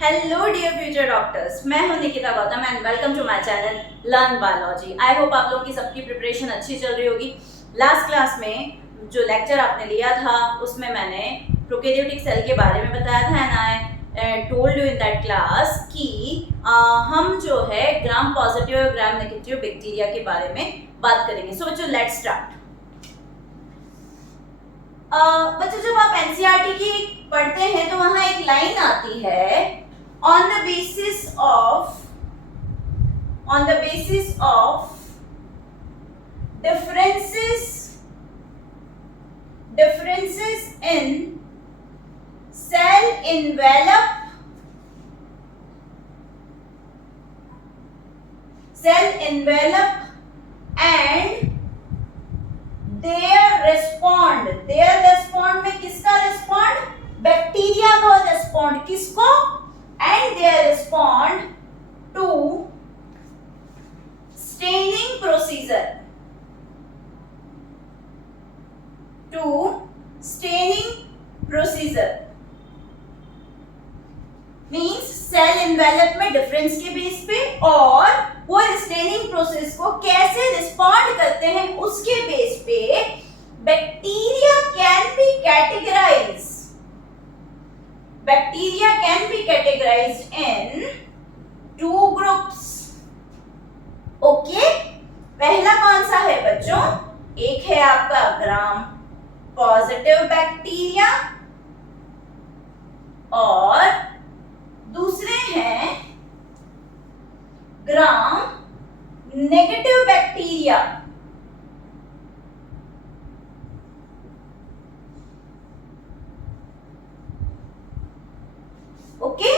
Hello dear future doctors, मैं हूं Nikita Gautam and welcome to my channel learn biology. I hope आप लोगों की सबकी प्रिपरेशन अच्छी चल रही होगी। लास्ट क्लास में जो लेक्चर आपने लिया था उसमें मैंने प्रोकैरियोटिक सेल के बारे में बताया था and I told you in that class कि हम जो है ग्राम पॉजिटिव और ग्राम नेगेटिव बैक्टीरिया के बारे में बात करेंगे। सो बच्चों लेट्स स्टार्ट। बच्चों जब आप एनसीईआरटी की पढ़ते हैं तो वहां एक लाइन आती है on the basis of differences in cell envelope and their respond में किसका respond? बैक्टीरिया का respond किसको? And their respond to staining procedure means cell envelope में डिफरेंस के बेस पे और वो स्टेनिंग प्रोसेस को कैसे रिस्पॉन्ड करते हैं उसके बेस पे bacteria can be categorized in two groups. Okay, पहला कौन सा है बच्चों? एक है आपका ग्राम पॉजिटिव बैक्टीरिया और दूसरे हैं ग्राम नेगेटिव बैक्टीरिया। ओके,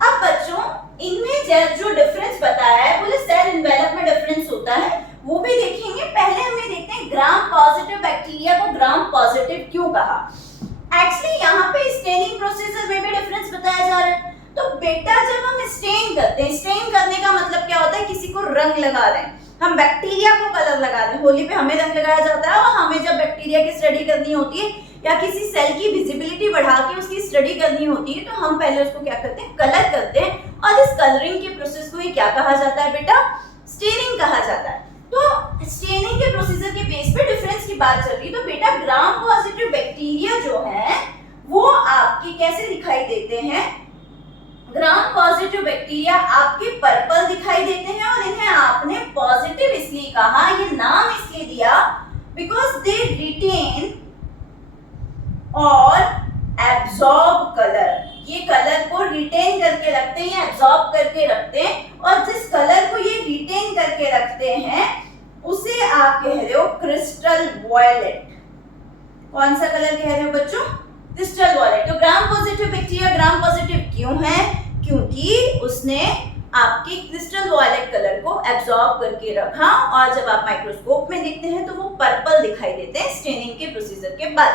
अब बच्चों इनमें जो डिफरेंस बताया है बोले सेल एनवेलप में डिफरेंस होता है वो भी देखेंगे। पहले हमें देखते हैं ग्राम पॉजिटिव बैक्टीरिया को ग्राम पॉजिटिव क्यों कहा। एक्चुअली यहाँ पे स्टेनिंग प्रोसीजर में भी डिफरेंस बताया जा रहा है। तो बेटा जब हम स्टेन करते हैं, स्टेन करने का मतलब क्या होता है? किसी को रंग लगा रहे हैं, हम बैक्टीरिया को कलर लगा रहे हैं। होली पे हमें रंग लगाया जाता है और हमें जब बैक्टीरिया की स्टडी करनी होती है या किसी सेल की विजिबिलिटी बढ़ा के उसकी स्टडी करनी होती है तो हम पहले उसको क्या करते हैं? कलर करते हैं। और इस कलरिंग के प्रोसेस को ही क्या कहा जाता है बेटा? स्टेनिंग कहा जाता है। तो स्टेनिंग के प्रोसीजर के बेस पे डिफरेंस की बात चल रही है। तो बेटा ग्राम पॉजिटिव बैक्टीरिया जो है वो आपके कैसे दिखाई देते हैं? ग्राम पॉजिटिव बैक्टीरिया आपके पर्पल दिखाई देते हैं और इन्हें आपने पॉजिटिव इसलिए कहा, ये नाम इसलिए दिया बिकॉज दे रिटेन और एब्जॉर्ब कलर। ये कलर को रिटेन करके रखते हैं, एब्जॉर्ब करके रखते हैं और जिस कलर को ये रिटेन करके रखते हैं उसे आप कह रहे हो क्रिस्टल वॉयलेट। कौन सा कलर कह रहे हो बच्चों? Crystal violet. तो gram positive bacteria gram positive क्यों है? क्योंकि उसने आपके क्रिस्टल वॉयलेट कलर को एब्जॉर्ब करके रखा और जब आप माइक्रोस्कोप में देखते हैं तो वो पर्पल दिखाई देते हैं स्टेनिंग के प्रोसीजर के बाद।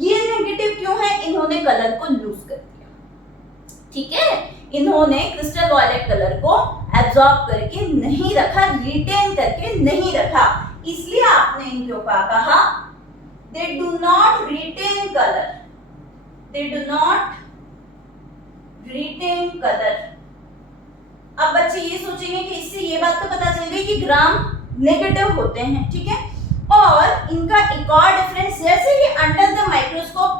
ये नेगेटिव क्यों है? इन्होंने कलर को लूज कर दिया। ठीक है, इन्होंने क्रिस्टल वॉयलेट कलर को एब्जॉर्ब करके नहीं रखा, रिटेन करके नहीं रखा, इसलिए आपने इनको कहा they do not retain color, they do not retain color। अब बच्चे ये सोचेंगे कि इससे ये बात तो पता चल गई कि ग्राम नेगेटिव होते हैं, ठीक है। और इनका एक और डिफरेंस, जैसे ये अंडर द माइक्रोस्कोप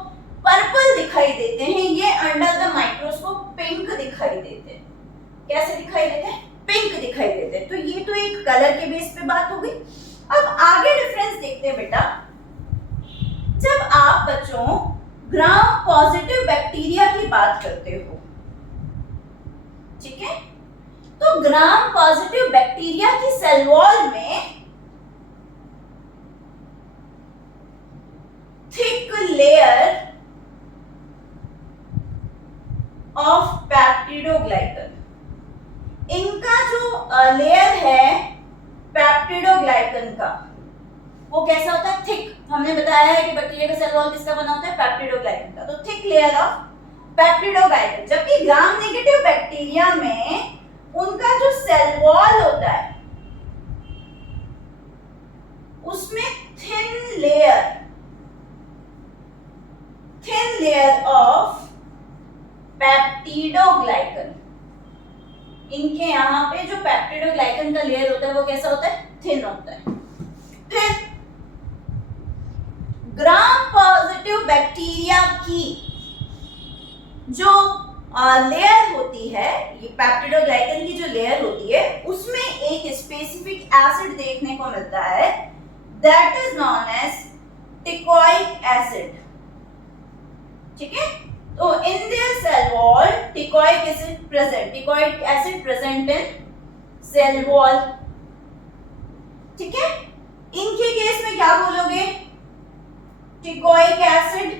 पर्पल दिखाई देते हैं, ये अंडर द माइक्रोस्कोप पिंक दिखाई देते हैं। कैसे दिखाई देते हैं? पिंक दिखाई देते हैं। तो ये तो एक कलर के बेस पे बात हो गई। अब आगे डिफरेंस देखते हैं बेटा। जब आप बच्चों ग्राम पॉजिटिव बैक्टीरिया की बात करते हो, ठीक है, तो ग्राम पॉजिटिव बैक्टीरिया की सेल वॉल में थिक लेयर ऑफ पेप्टिडोग्लाइकन, इनका जो लेयर है पेप्टिडोग्लाइकन का वो कैसा होता है? थिक। हमने बताया है कि बैक्टीरिया का सेल वॉल किसका बना होता है? पेप्टिडोग्लाइकन का। तो थिक लेयर ऑफ पेप्टिडोग्लाइकन। जबकि ग्राम नेगेटिव बैक्टीरिया में उनका जो सेल वॉल होता है उसमें थिन लेयर ऑफ पेप्टिडोग्लाइकन, इनके यहाँ पे जो पेप्टिडोग्लाइकन का लेयर होता है वो कैसा होता है, थिन होता है। फिर ग्राम पॉजिटिव बैक्टीरिया की जो लेयर होती है, ये पेप्टिडोग्लाइकन की जो लेयर होती है, उसमें एक स्पेसिफिक एसिड देखने को मिलता है, that is known as teichoic acid. ठीक है, तो in their cell wall teichoic acid present in cell wall. ठीक है, इनके केस में क्या बोलोगे, टिकोइक एसिड।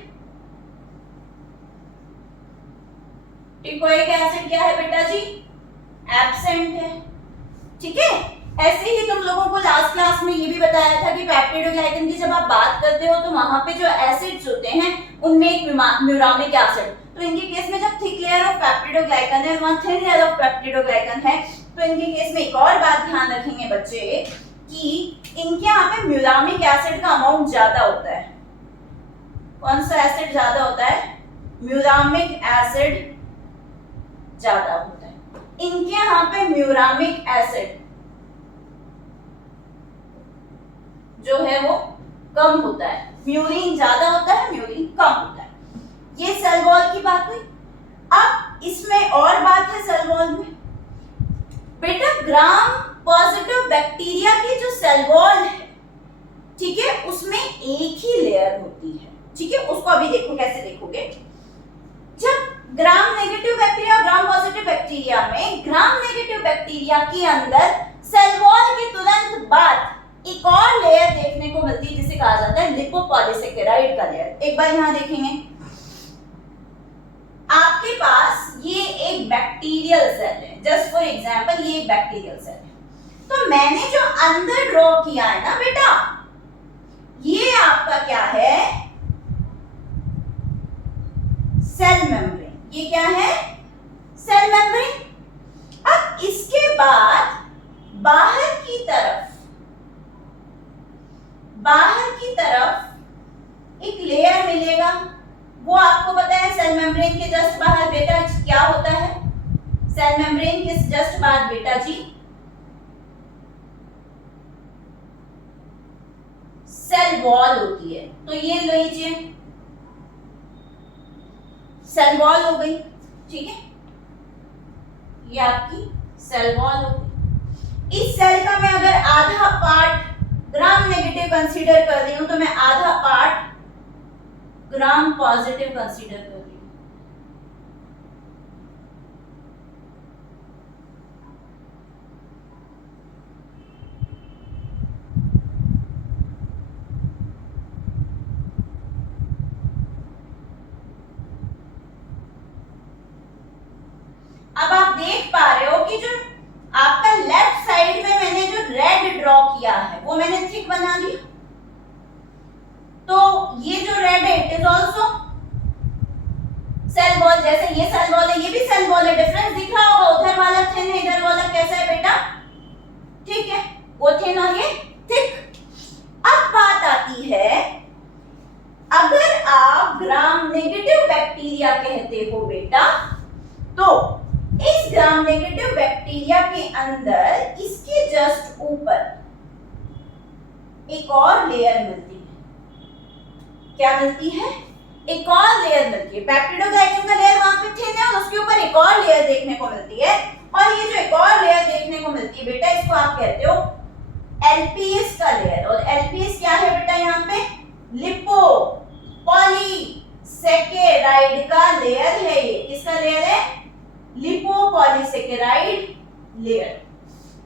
टिकोइक एसिड क्या है बेटा जी, एब्सेंट है। ठीक है, ऐसे ही तुम लोगों को लास्ट क्लास में ये भी बताया था कि पेप्टिडोग्लाइकन की जब आप बात करते हो तो वहां पे जो एसिड्स होते हैं उनमें एक म्यूरामिक एसिड, तो इनके केस में जब थिक लेयर ऑफ पेप्टिडोग्लाइकन है, वहां थिन लेयर ऑफ पेप्टिडोग्लाइकन है, तो इनके केस में एक और बात ध्यान रखेंगे बच्चे कि इनके यहाँ पे म्यूरामिक एसिड का अमाउंट ज्यादा होता है। कौन सा एसिड ज्यादा होता है, म्यूरामिक एसिड ज्यादा होता है। इनके यहाँ पे म्यूरामिक एसिड जो है वो कम होता है, म्यूरिन ज्यादा होता है, म्यूरिन कम होता है। ये सेल वॉल की बात हुई। अब इसमें और बात है सेल वॉल में, बेटा ग्राम पॉजिटिव बैक्टीरिया की जो सेल वॉल है, ठीक है, उसमें एक ही लेयर होती है। ठीक है, उसको अभी देखो कैसे देखोगे। जब ग्राम नेगेटिव बैक्टीरिया और ग्राम पॉजिटिव बैक्टीरिया में, ग्राम नेगेटिव बैक्टीरिया के अंदर सेल वॉल के तुरंत बाद एक और लेयर देखने को मिलती है जिसे कहा जाता है लिपोपॉलीसेकेराइड का लेयर। एक बार यहां देखेंगे, आपके पास ये एक बैक्टीरियल सेल है, जस्ट फॉर एग्जांपल ये एक बैक्टीरियल सेल है, तो मैंने जो अंदर ड्रॉ किया है ना बेटा, ये आपका क्या है, सेल मेम्ब्रेन। ये क्या है, सेल मेम्ब्रेन। अब इसके बाद बाहर की तरफ एक लेयर मिलेगा, वो आपको पता है सेल मेम्ब्रेन के जस्ट बाहर बेटा क्या होता है, सेल मेम्ब्रेन के जस्ट बाहर बेटा जी सेल वॉल होती है। तो ये लीजिए सेल वॉल हो गई। ठीक है, ये आपकी सेल वॉल हो गई। इस सेल का मैं अगर आधा पार्ट ग्राम नेगेटिव कंसीडर कर रही हूं तो मैं आधा पार्ट ग्राम पॉजिटिव कंसीडर कर रही हूं। अब आप देख पा रहे हो कि जो आपका लेफ्ट साइड में मैंने जो रेड ड्रॉ किया है वो मैंने थिक बना दिया, तो ये जो रेड है it is also cell wall. जैसे ये सेल वॉल है, ये भी सेल वॉल है, डिफरेंस दिख रहा होगा, उधर वाला थिन है, इधर वाला कैसा है बेटा, ठीक है, वो थिन और ये थिक। अब बात आती है, अगर आप ग्राम नेगेटिव बैक्टीरिया कहते हो बेटा, तो इस ग्राम नेगेटिव बैक्टीरिया के अंदर इसके जस्ट ऊपर एक और लेयर मिलती है। क्या मिलती है, एक और लेयर मिलती है। पेप्टिडोग्लाइकन का लेयर वहां पे थिन है और उसके ऊपर एक और लेयर देखने को मिलती है, और ये जो एक और लेयर देखने को मिलती है बेटा, इसको आप कहते हो एलपीएस का लेयर। और एलपीएस क्या है बेटा, यहाँ पे लिपो पॉलीसेकेराइड का लेयर है। ये किसका लेयर है, लिपोपॉलीसेकेराइड लेयर।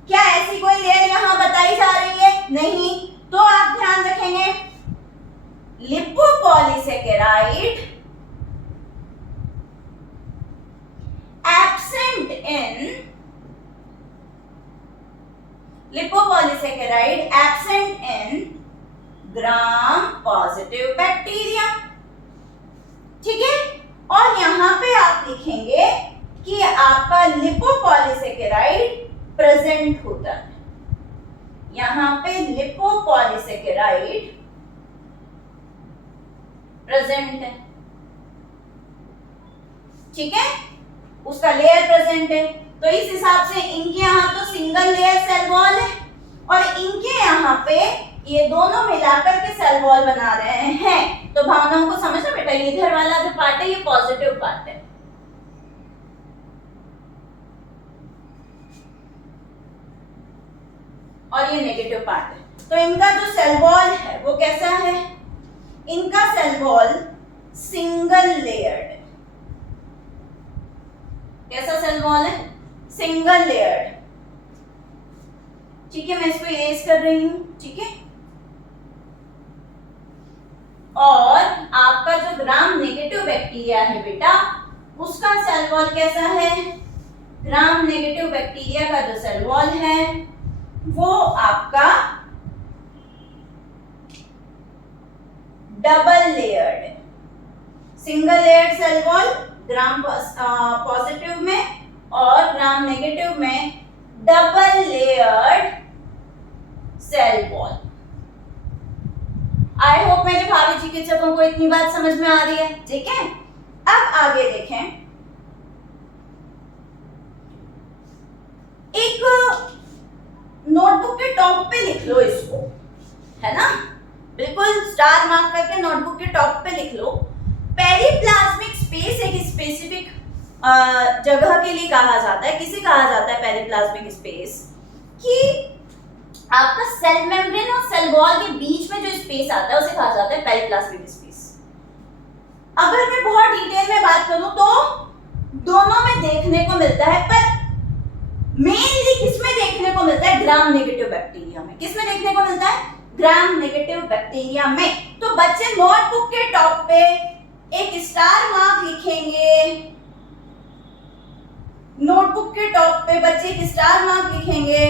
क्या ऐसी कोई लेयर यहां बताई जा रही है, नहीं, तो आप ध्यान रखेंगे lipopolysaccharide absent in gram positive bacteria. ठीक है, और यहां पे आप लिखेंगे कि आपका लिपोपॉलीसेकेराइड प्रेजेंट होता है। यहां पे लिपोपॉलीसेकेराइड प्रेजेंट है। ठीक है, उसका लेयर प्रेजेंट है। तो इस हिसाब से इनके यहाँ तो सिंगल लेयर सेल वॉल है और इनके यहाँ पे ये दोनों मिलाकर के सेल वॉल बना रहे हैं। तो भावनाओं को समझना बेटा, इधर वाला जो पार्ट है ये पॉजिटिव पार्ट है और ये नेगेटिव पार्ट है। तो इनका जो सेल वॉल है वो कैसा है? इनका सेल वॉल सिंगल लेयर्ड। कैसा सेल वॉल है? Single layered. ठीक है, मैं इसको इरेज कर रही हूं। ठीक है, और आपका जो ग्राम नेगेटिव बैक्टीरिया है बेटा, उसका सेल वॉल कैसा है? ग्राम नेगेटिव बैक्टीरिया का जो सेल वॉल है वो आपका डबल लेयर्ड है। Single layered cell wall gram positive में और ग्राम नेगेटिव में double layered cell wall. I hope मेरे भावी चिकित्सकों को इतनी बात समझ में आ रही है। ठीक है, अब आगे देखें। एक नोटबुक के टॉप पे लिख लो इसको, है ना, बिल्कुल स्टार मार्क करके नोटबुक के टॉप पे लिख लो। पेरिप्लाज्मिक स्पेस एक स्पेसिफिक जगह के लिए कहा जाता है। किसे कहा जाता है पेरिप्लाज्मिक स्पेस? कि आपका सेल मेम्ब्रेन और सेल वॉल के बीच में जो स्पेस आता है उसे कहा जाता है पेरिप्लाज्मिक स्पेस। अगर मैं बहुत डिटेल में बात करूं तो दोनों में देखने को मिलता है, पर मेनली किसमें देखने को मिलता है? ग्राम नेगेटिव बैक्टीरिया में। किसमें देखने को मिलता है? ग्राम नेगेटिव बैक्टीरिया में। तो बच्चे नोटबुक के टॉप पे एक स्टार मार्क लिखेंगे। नोटबुक के टॉप पे बच्चे एक स्टार मार्क लिखेंगे।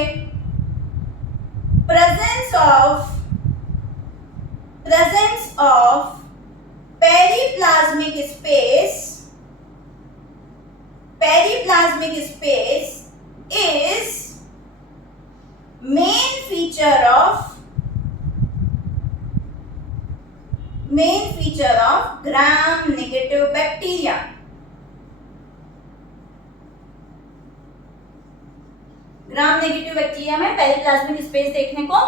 Presence of periplasmic space is main feature of gram negative bacteria। Gram negative bacteria में पेरिप्लाज्मिक स्पेस देखने को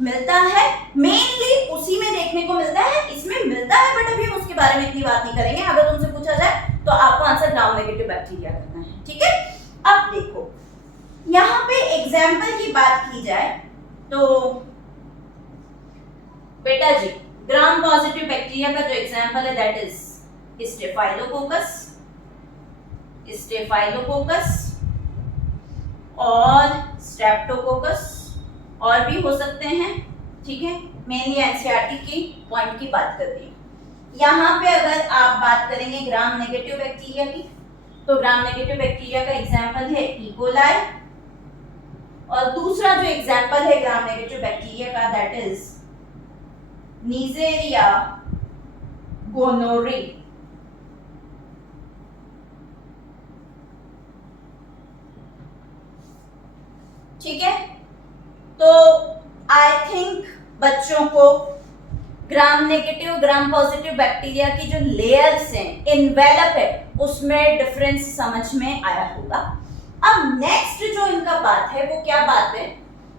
मिलता है, मेनली उसी में देखने को मिलता है। इसमें मिलता है बट अभी हम उसके बारे में इतनी बात नहीं करेंगे। अगर तुमसे पूछा जाए तो आपको आंसर ग्राम नेगेटिव बैक्टीरिया करना है। ठीक है, अब देखो यहाँ पे एग्जाम्पल की बात की जाए तो बेटा जी ग्राम पॉजिटिव बैक्टीरिया का जो एग्जाम्पल है दैट इज स्टेफाइलोकोकस और स्ट्रेप्टोकोकस, और भी हो सकते हैं। ठीक है, मेनली एनसीईआरटी की पॉइंट की बात कर रही है। यहाँ पे अगर आप बात करेंगे ग्राम नेगेटिव बैक्टीरिया की, तो ग्राम नेगेटिव बैक्टीरिया का एग्जाम्पल है इकोलाई, और दूसरा जो एग्जाम्पल है ग्राम नेगेटिव बैक्टीरिया का दैट इज नीजेरिया गोनोरी। ठीक है, तो आई थिंक बच्चों को ग्राम नेगेटिव ग्राम पॉजिटिव बैक्टीरिया की जो लेयर्स हैं, एनवेलप है, उसमें डिफरेंस समझ में आया होगा। अब नेक्स्ट जो इनका बात है वो क्या बात है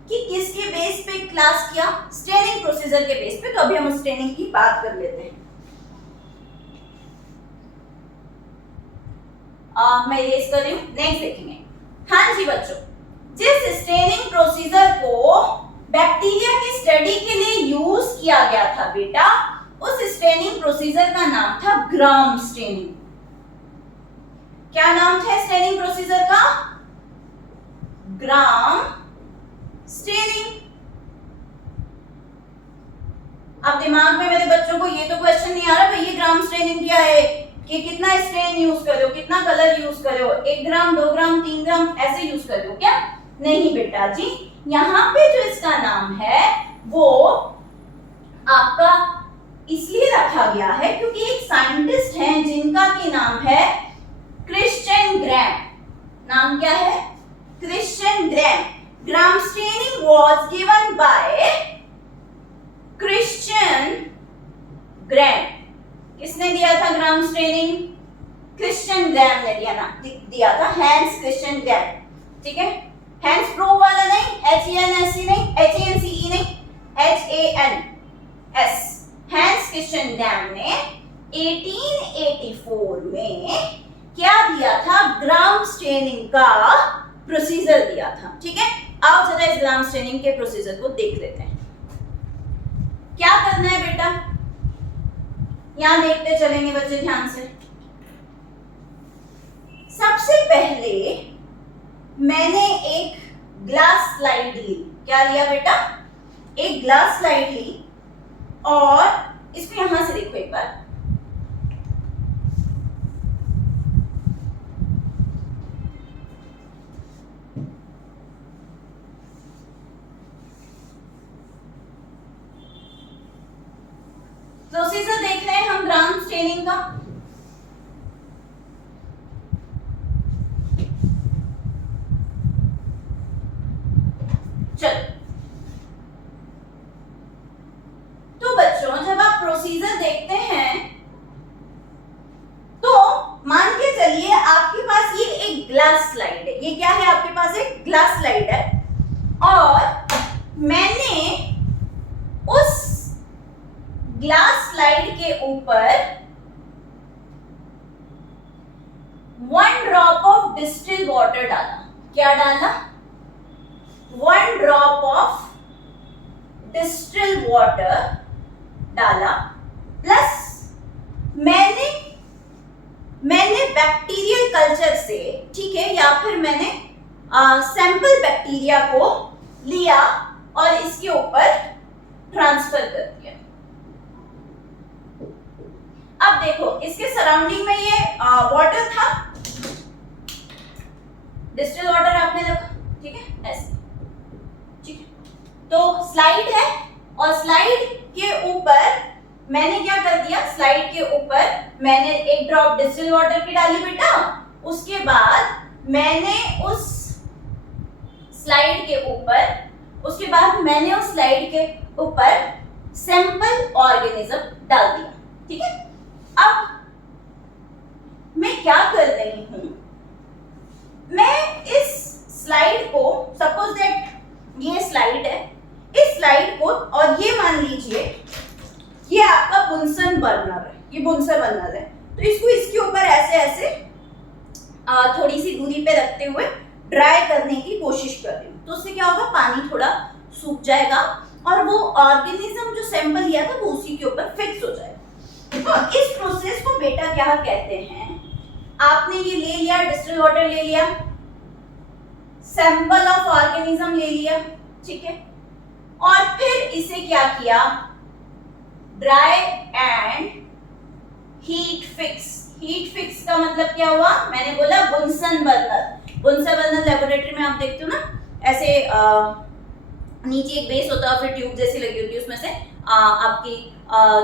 कि किसके बेस पे क्लास किया? स्टेनिंग प्रोसीजर के बेस पे। तो अभी हम स्टेनिंग की बात कर लेते हैं। मैं इरेज कर रही हूं, नेक्स्ट देखेंगे। हाँ जी बच्चों, जिस स्टेनिंग प्रोसीजर को बैक्टीरिया की स्टडी के लिए यूज किया गया था बेटा, उस स्टेनिंग प्रोसीजर का नाम था ग्राम स्टेनिंग। क्या नाम था स्टेनिंग प्रोसीजर का? Gram staining. अब दिमाग में मेरे बच्चों को ये तो क्वेश्चन नहीं आ रहा भाई ये ग्राम स्टेनिंग क्या है, कि कितना स्टेन यूज करो, कितना कलर यूज करो, 1 ग्राम 2 ग्राम 3 ग्राम ऐसे यूज करो क्या? नहीं बेटा जी, यहाँ पे जो इसका नाम है वो आपका इसलिए रखा गया है क्योंकि एक साइंटिस्ट हैं जिनका की नाम है क्रिश्चियन ग्रैम। नाम क्या है? Christian Gram. Gram staining was given by Christian Gram. किसने दिया था gram staining? Christian Christian Gram ने दिया था, हैंस क्रिश्चियन ग्रैम, ठीक है। हैंस प्रो वाला नहीं, HENSE नहीं, HENCE नहीं, HANS, हैंस क्रिश्चियन ग्रैम ने 1884 में क्या दिया था, ग्राम स्टेनिंग का प्रोसीजर दिया था, ठीक है। आओ जरा इस ग्राम स्टेनिंग के प्रोसीजर को देख लेते हैं। क्या करना है बेटा, यहां देखते चलेंगे बच्चे ध्यान से। सबसे पहले मैंने एक ग्लास स्लाइड ली, क्या लिया बेटा, एक ग्लास स्लाइड ली, और इसको यहां से देखो एक बार, प्रोसीजर देख रहे हैं हम ग्राम स्टेनिंग का। चलो, तो बच्चों जब आप प्रोसीजर देखते हैं तो मान के चलिए आपके पास ये एक ग्लास स्लाइड है, ये क्या है, आपके पास एक ग्लास स्लाइड है, और मैंने उस ग्लास स्लाइड के ऊपर 1 ड्रॉप ऑफ डिस्टिल्ड वाटर डाला, क्या डाला, 1 ड्रॉप ऑफ डिस्टिल्ड वाटर डाला, प्लस मैंने बैक्टीरियल कल्चर से, ठीक है, या फिर मैंने सैंपल बैक्टीरिया को लिया और इसके ऊपर ट्रांसफर कर दिया। अब देखो इसके सराउंडिंग में ये वाटर था, डिस्टिल्ड वाटर आपने देखा, ठीक है, ऐसे, ठीक है। तो स्लाइड है, और स्लाइड के ऊपर मैंने क्या कर दिया, स्लाइड के ऊपर मैंने 1 ड्रॉप डिस्टिल्ड वाटर की डाली बेटा, उसके बाद मैंने उस स्लाइड के ऊपर सैंपल ऑर्गेनिज्म डाल दिया, ठीक है। अब मैं क्या कर रही हूं, मैं इस स्लाइड को, सपोज दैट ये स्लाइड है, इस स्लाइड को, और ये मान लीजिए ये आपका बुनसन बर्नर है, ये बुनसन बर्नर है, तो इसको इसके ऊपर ऐसे ऐसे थोड़ी सी दूरी पे रखते हुए ड्राई करने की कोशिश कर रही हूँ। तो उससे क्या होगा, पानी थोड़ा सूख जाएगा और वो ऑर्गेनिज्म जो सैंपल लिया था वो उसी के ऊपर फिक्स हो जाएगा। तो इस प्रोसेस को बेटा क्या कहते हैं, आपने ये ले लिया, डिस्टिल्ड वाटर ले लिया, सैंपल ऑफ ऑर्गेनिज्म ले लिया, ठीक है, और फिर इसे क्या किया, dry and heat fix. Heat fix का मतलब क्या हुआ, मैंने बोला बुनसन बर्नर। बुनसन बर्नर लेबोरेटरी में आप देखते हो ना, ऐसे नीचे एक बेस होता है, फिर ट्यूब जैसी लगी होती है, उसमें से आपकी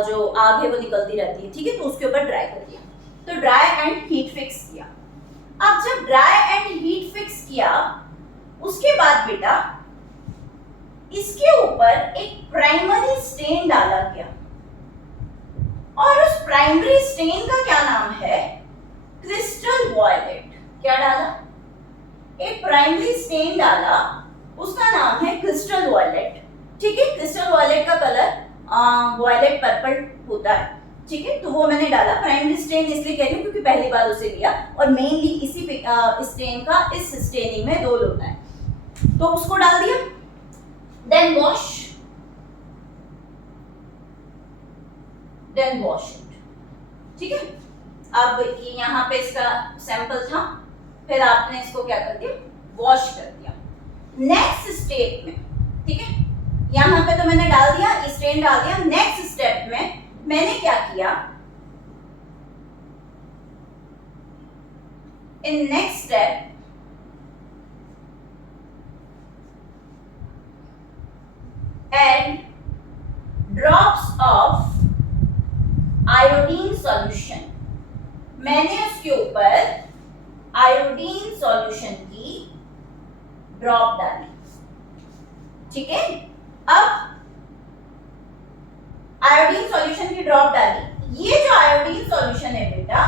जो आग है वो निकलती रहती है, ठीक है। तो उसके ऊपर ड्राई कर दिया, तो ड्राई एंड हीट फिक्स किया। अब जब ड्राई एंड हीट फिक्स किया, उसके बाद बेटा इसके ऊपर एक प्राइमरी स्टेन डाला गया, और उस प्राइमरी स्टेन का क्या नाम है, क्रिस्टल वॉयलेट। क्या डाला, एक प्राइमरी स्टेन डाला, उसका नाम है क्रिस्टल वॉयलेट, ठीक है। क्रिस्टल वॉयलेट का कलर वॉयलेट पर्पल होता है, ठीक है। तो वो मैंने डाला, प्राइमरी स्टेन इसलिए कह रही हूँ क्योंकि पहली बार उसे लिया, और मेनली इसी स्टेन का इस स्टेनिंग में रोल होता है, तो उसको डाल दिया। देन वॉश इट, ठीक है। अब ये यहाँ पे इसका सैंपल था, फिर आपने इसको क्या कर दिया, वॉश कर दिया। नेक्स्ट स्टेप में, ठीक है, यहाँ पे तो मैंने डाल दिया, स्टेन डाल दिया। नेक्स्ट स्टेप में मैंने क्या किया, in next step add drops of iodine solution. मैंने उसके ऊपर आयोडीन सॉल्यूशन की ड्रॉप डाली, ठीक है। अब आयोडीन सॉल्यूशन की ड्रॉप डाली, ये जो आयोडीन सॉल्यूशन है बेटा,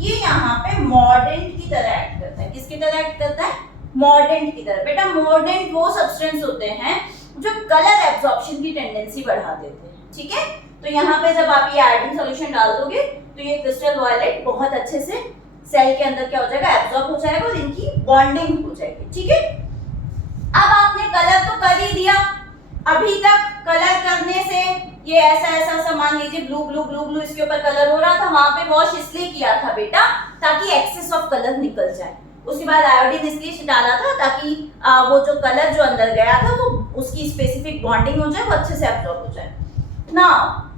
ये यहाँ पे मॉर्डेंट की तरह एक्ट करता है। किसकी तरह एक्ट करता है? मॉर्डेंट की तरह। बेटा मॉर्डेंट वो सब्सटेंस होते हैं जो कलर एब्जॉर्प्शन की टेंडेंसी बढ़ा देते हैं, ठीक है। तो यहाँ पे जब आप ये आयोडीन सॉल्यूशन डाल दोगे तो ये क्रिस्टल वायलेट बहुत अच्छे से सेल के अंदर क्या हो जाएगा, एब्जॉर्ब हो जाएगा और इनकी बॉन्डिंग हो जाएगी, ठीक है। अब आपने कलर तो कर ही दिया, अभी तक कलर करने से ये ऐसा मान लीजिए ब्लू ब्लू ब्लू ब्लू इसके ऊपर कलर हो रहा था, वहां पे वॉश इसलिए किया था बेटा ताकि एक्सेस ऑफ कलर निकल जाए। उसके बाद आयोडीन इसलिए डाला था ताकि वो जो कलर जो अंदर गया था वो उसकी स्पेसिफिक बॉन्डिंग हो जाए, वो अच्छे से एब्जॉर्ब हो जाए। Now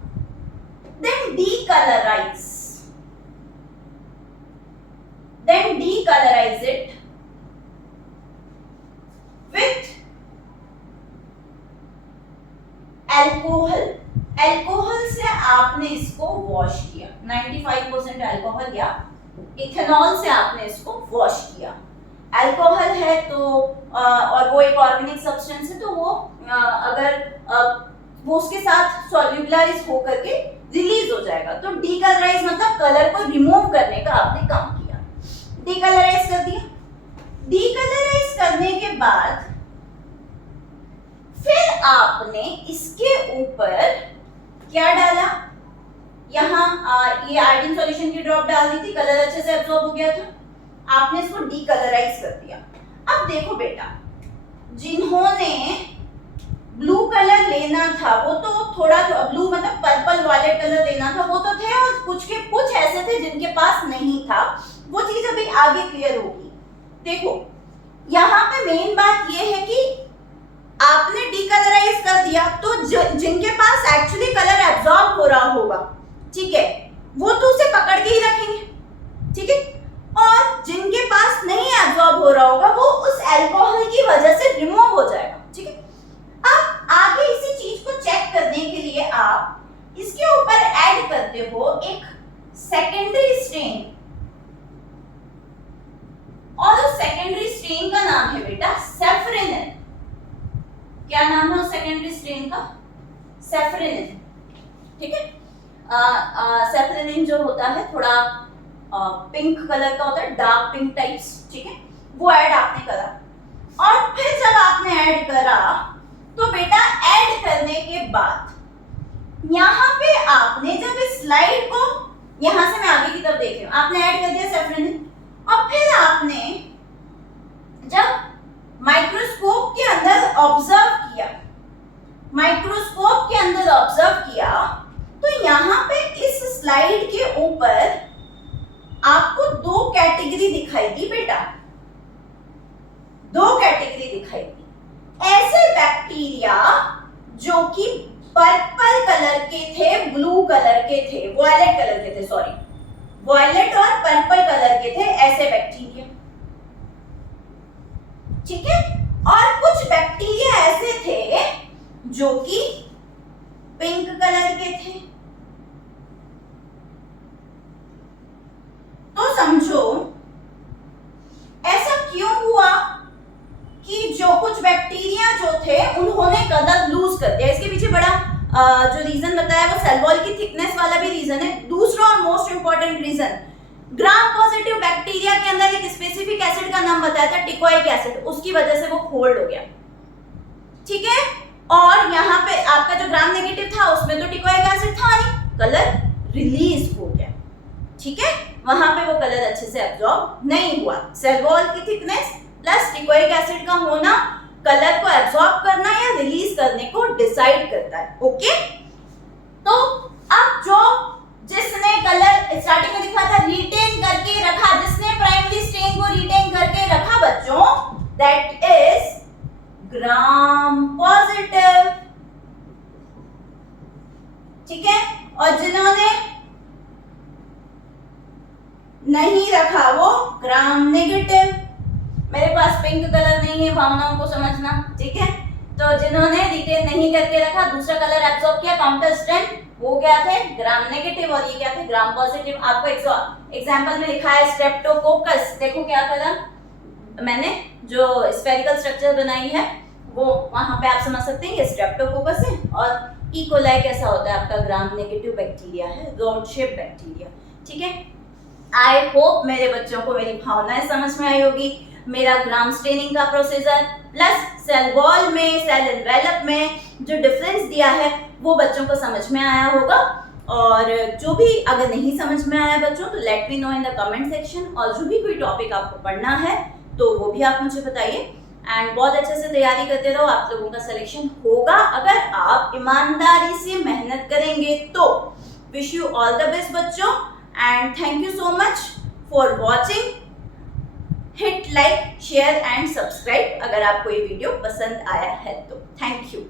then decolorize it with alcohol से आपने इसको वॉश किया, 95% अल्कोहल या इथेनॉल से आपने इसको वॉश किया। अल्कोहल है तो और वो एक ऑर्गेनिक सब्सटेंस है, तो वो अगर वो उसके साथ सॉल्युबलाइज होकर के रिलीज हो जाएगा। तो डीकलराइज मतलब कलर को रिमूव करने का आपने काम किया, डीकलराइज कर दिया। डीकलराइज करने के बाद फिर आपने इसके ऊपर क्या डाला, यहाँ ये आयोडीन सॉल्यूशन की ड्रॉप डाल दी थी, कलर अच्छे से एब्जॉर्ब हो गया था, आपने इसको डीकलराइज कर दिया। अब देखो बेटा, जिन्होंने ब्लू कलर लेना था वो तो थोड़ा ब्लू मतलब पर्पल वायलेट कलर लेना था वो तो थे, और कुछ ऐसे थे जिनके पास नहीं था। वो चीज अभी आगे क्लियर होगी। देखो यहाँ पे मेन बात ये है कि आपने डीकलराइज कर दिया तो जिनके पास एक्चुअली कलर एब्जॉर्ब हो रहा होगा, ठीक है, वो तो उसे पकड़ के ही रखेंगे, ठीक है, और जिनके पास नहीं एब्जॉर्ब हो रहा होगा वो उस अल्कोहल की वजह से रिमूव हो जाएगा, ठीक है। अब आगे इसी चीज को चेक करने के लिए आप इसके ऊपर ऐड करते हो एक सेकेंडरी स्टेन, और उस सेकेंडरी स्टेन का नाम है बेटा सेफ्रेनिन। क्या नाम है उस सेकेंडरी स्टेन का? सेफ्रेनिन, ठीक है। सेफ्रेनिन जो होता है थोड़ा पिंक कलर का होता है, डार्क पिंक टाइप्स, ठीक है, वो ऐड आपने करा। और फिर जब आपने ऐड करा तो बेटा ऐड करने के बाद यहाँ पे आपने जब इस स्लाइड को, यहां से मैं आगे की तरफ देख रही हूं, आपने ऐड कर दिया सेफ्रेनिन, और फिर आपने जब माइक्रोस्कोप के अंदर ऑब्जर्व किया, माइक्रोस्कोप के अंदर ऑब्जर्व किया तो यहाँ पे इस स्लाइड के ऊपर आपको दो कैटेगरी दिखाई दी बेटा, दो कैटेगरी दिखाई दी। ऐसे बैक्टीरिया जो कि पर्पल कलर के थे, ब्लू कलर के थे, वायलेट कलर के थे, सॉरी, वायलेट और पर्पल कलर के थे, ऐसे बैक्टीरिया, ठीक है। और कुछ बैक्टीरिया ऐसे थे जो कि पिंक कलर के थे। तो समझो ऐसा क्यों हुआ कि जो कुछ बैक्टीरिया जो थे उन्होंने कलर लूज कर दिया। इसके पीछे बड़ा जो रीजन बताया वो सेल वॉल की थिकनेस वाला भी रीजन है। दूसरा और most important reason, gram positive bacteria के अंदर एक स्पेसिफिक एसिड का नाम बताया था, टिकोइक एसिड, उसकी वजह से वो होल्ड हो गया, ठीक है। और यहाँ पे आपका जो ग्राम नेगेटिव था उसमें तो टिकोइक एसिड था नहीं, कलर रिलीज हो गया, ठीक है, वहां पे वो कलर अच्छे से एब्जॉर्ब नहीं हुआ। सेल वॉल की थिकनेस प्लस टिकोइक एसिड का होना कलर को एब्जॉर्ब करना या रिलीज करने को डिसाइड करता है, ओके। तो अब जो जिसने कलर स्टार्टिंग में लिखा था रिटेन करके रखा, जिसने प्राइमरी स्टेन को रिटेन करके रखा बच्चों, दैट इज ग्राम पॉजिटिव, ठीक है। और जिन्होंने नहीं रखा वो ग्राम नेगेटिव। मेरे पास पिंक कलर नहीं है, भावनाओं को समझना, ठीक है। तो जिन्होंने रिटेन नहीं करके रखा, दूसरा कलर एब्सॉर्ब किया, काउंटर स्ट्रेंथ, वो क्या थे? ग्राम नेगेटिव, और ये क्या थे? Gram positive. आपको एग्जांपल में लिखा है स्ट्रेप्टोकोकस, देखो क्या करा मैंने, जो स्फेरिकल स्ट्रक्चर बनाई है वो वहां पे आप समझ सकते हैं ये स्ट्रेप्टोकोकस है, और ई कोलाई कैसा होता है आपका? ग्राम नेगेटिव बैक्टीरिया है, रॉड शेप बैक्टीरिया, ठीक है। आई होप मेरे बच्चों को मेरी भावनाएं समझ में आई होगी, मेरा ग्राम स्टेनिंग का प्रोसीजर प्लस सेल वॉल में, सेल एनवेलप में जो डिफरेंस दिया है वो बच्चों को समझ में आया होगा। और जो भी अगर नहीं समझ में आया बच्चों तो let me know in the comment section, और जो भी कोई टॉपिक आपको पढ़ना है तो वो भी आप मुझे बताइए। एंड बहुत अच्छे से तैयारी करते रहो, आप लोगों का सिलेक्शन होगा अगर आप ईमानदारी से मेहनत करेंगे तो। Wish you all the best बच्चों, and thank you so much for watching. Hit like, share and subscribe अगर आपको ये वीडियो पसंद आया है तो। Thank you.